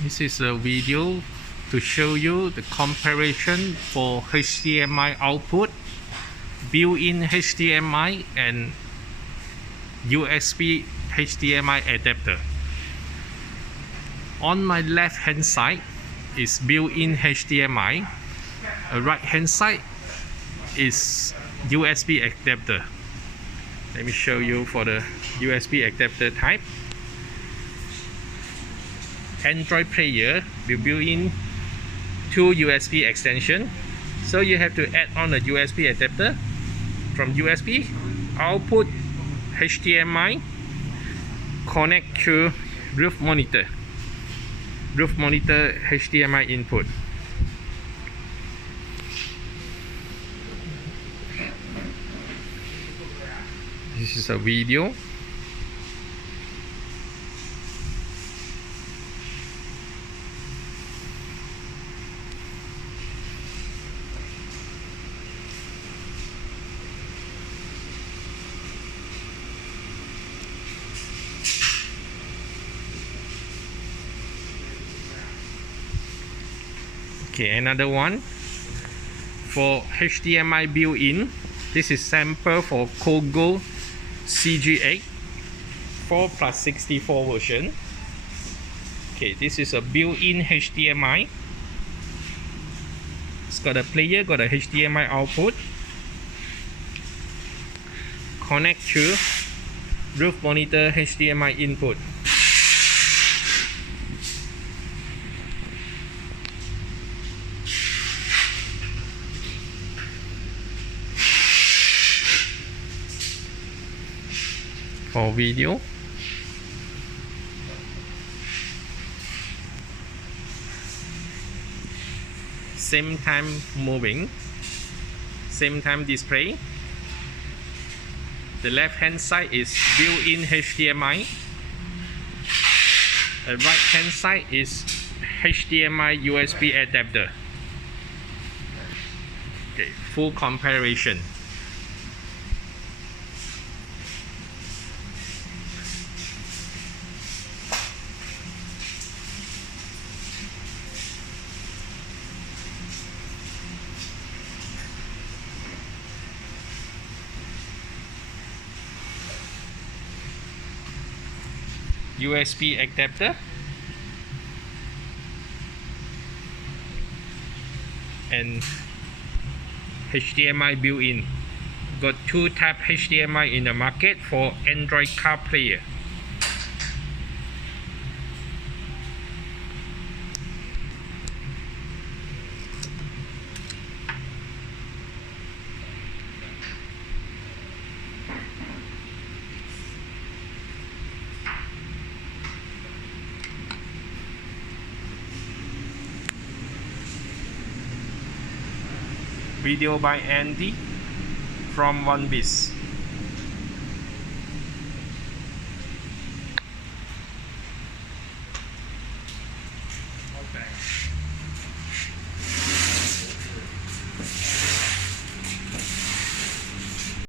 This is a video to show you the comparison for HDMI output, built-in HDMI and USB HDMI adapter. On my left hand side is built-in HDMI. Right hand side is USB adapter. Let me show you for the USB adapter type. Android player will build in two USB extension, so you have to add on a USB adapter from USB output HDMI, connect to roof monitor HDMI input. This is a video. Okay, another one for HDMI built-in. This is sample for Cogoo CG8 4+64 version. Okay, this is a built-in HDMI. It's got a player, got a HDMI output, connect to roof monitor HDMI input. For video, same time moving, same time display. The left hand side is built-in HDMI. The right hand side is HDMI USB adapter. Okay, full comparison. USB adapter and HDMI built-in. Got two type HDMI in the market for Android car player. Video by Andy from One Piece.